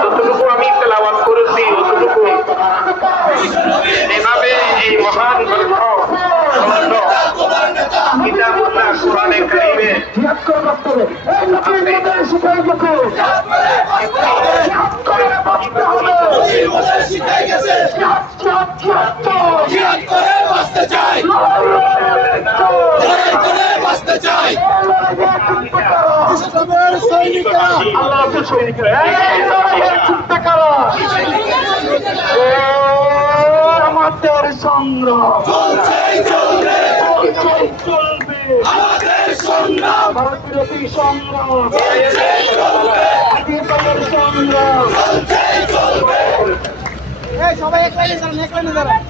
যতটুকু আমি তেলাওয়াত করেছি অতটুকু এভাবে এই মহান গ্রন্থ কিতাবুল্লাহ কোরআনে কারিমে আমাদের সংগ্রাম চলবে, আমাদের সংগ্রাম ভারতবিরোধী সংগ্রাম সংগ্রাম সবাই এক লাইনে দাঁড়ান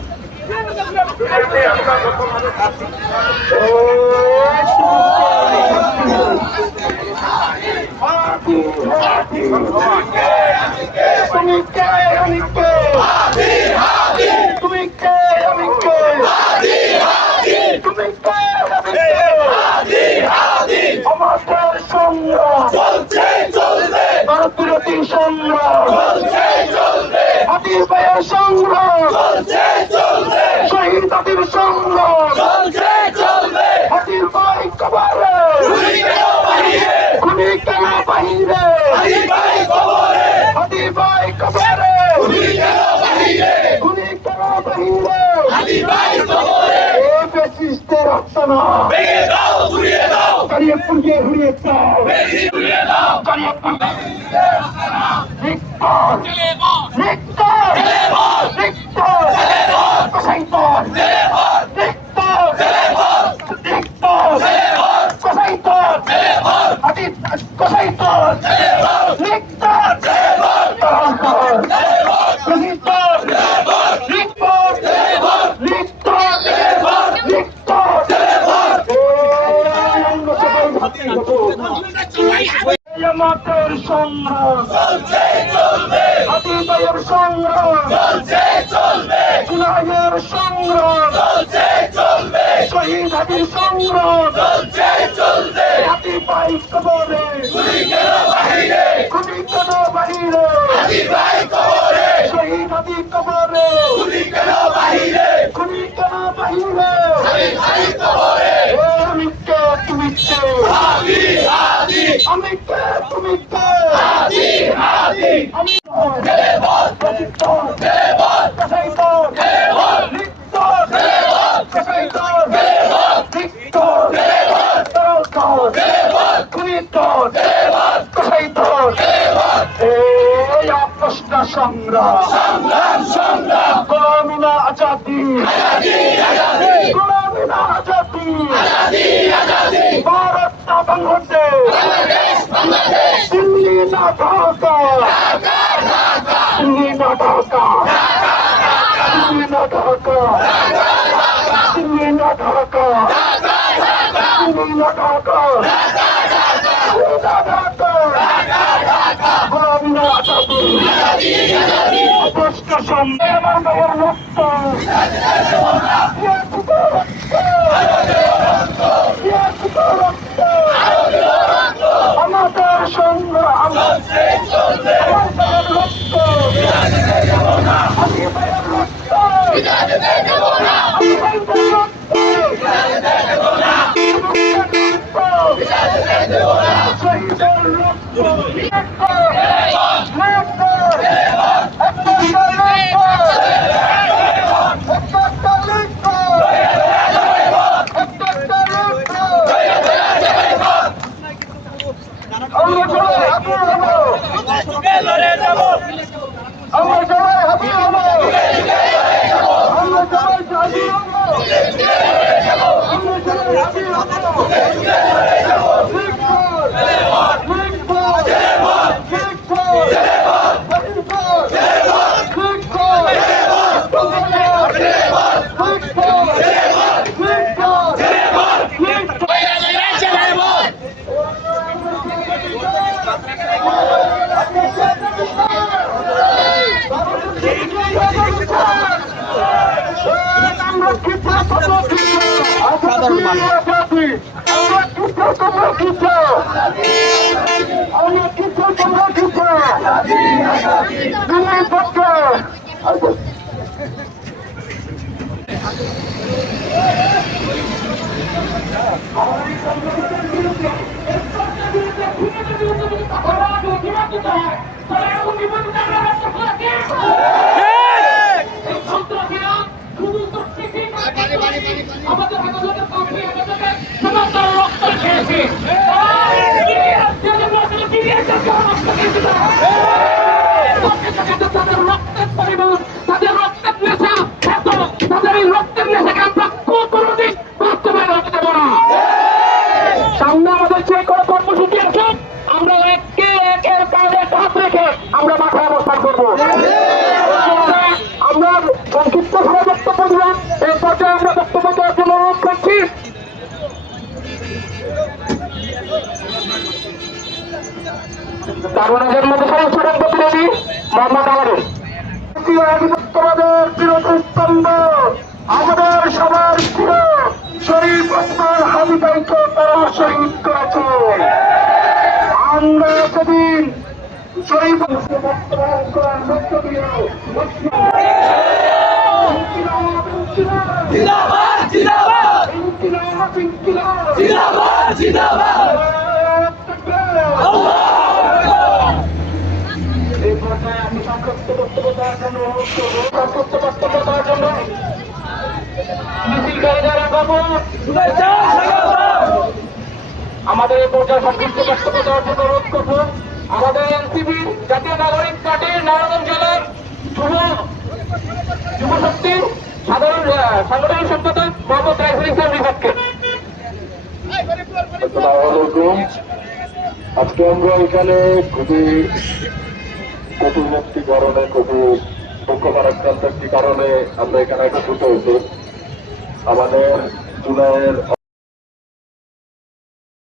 তুমি কে আমি কে তুমি কে আমি কে তুমি কে আমাদের সংগ্রাম চলবে ভারতবিরোধী সংগ্রাম চলবে হাতির ভাইয়ের সংগ্রাম চলবে শহীদ হাতির সংগ্রাম চলবে হাতির ভাই কবরে খুনি কেন বাহিরে হাতির ভাই কবরে খুনি কেন বাহিরে বেশিস্টের রক্ষণা কারিয়াপুরকে ঘুরিয়ে দাও আমাদের সংগ্রাম হাতির ভাইয়ের সংগ্রাম জুলাইয়ের সংগ্রাম শহীদ হাতির সংগ্রাম হাতি ভাই কবরে খুনি কেন বাহিরে শহীদ হাতি কবরে খুনি কেন বাহিরে আমি কে তুমি কে আমি কে তুমি কে আমি সংগ্রাম গোলামিনা আজাদি গোলামিনা আজাদি ভারত না বাংলাদেশ দিল্লি না ঢাকা দিল্লি না ঢাকা দিল্লি না ঢাকা দিল্লি না ঢাকা দিল্লি না ঢাকা গোলামিনা আজাদি প্রশ্ন সম্মান আমার ভাইয়ের রক্ত আমাদের সংগ্রাম আমার ভাইয়ের রক্ত আমি ভাইয়ের রক্ত শহীদের রক্ত আমরা সবাই হাজির হবো আমরা সবাই হাজির হবো দিল্লির পক্ষে তাদের রক্তের পরিমাণ, তাদের রক্তের নেশা এত, তাদের এই রক্তের নেশাকে আমরা কোনোদিন বাস্তবায়ন হতে দেবো না। সামনে আমাদের যে কোনো কর্মসূচি আছে, আমরা একের কাঁধে হাত রেখে আমরা মাথায় অবস্থান করবো। আমরা সংক্ষিপ্ত ভাবে বক্তব্য দিলাম, এই পর্যায়ে আমরা বক্তব্য দেওয়ার জন্য অনুরোধ করছি। তারুণের মধ্যে সংশোধন প্রতিনিধি মোহাম্মদ আলম। আধিপত্যবাদের বিরোধী স্তম্ভ আমাদের সবার প্রিয় শরীফ ওসমান হাদি ভাইকে তারা শহীদ করেছে। আমরা সেদিন শরীফ বর্তমান করার মধ্য দিয়ে জিন্দাবাদ জিন্দাবাদ জিন্দাবাদ জিন্দাবাদ এই পর্যায়ে আমি সংক্ষিপ্ত বক্তব্য দেওয়ার জন্য অনুরোধ করবো। সংক্ষিপ্ত বক্তব্য দেওয়ার জন্য মিছিলকারীদের আগত আমাদের এই পর্যায়ে সংক্ষিপ্ত বক্তব্য দেওয়ার জন্য অনুরোধ করবো আমাদের এনসিপি জাতীয় নাগরিক পার্টির নারায়ণগঞ্জ জেলার যুব শক্তির সাধারণ সাংগঠনিক সম্পাদক মোহাম্মদ রাইফুল ইসলাম রিফাতকে। আজকে আমরা এখানে খুবই কটুমুক্তি কারণে খুবই দুঃখ ভারাক্রান্ত একটি কারণে আমরা এখানে একত্রিত হয়েছি। আমাদের জুলাইয়ের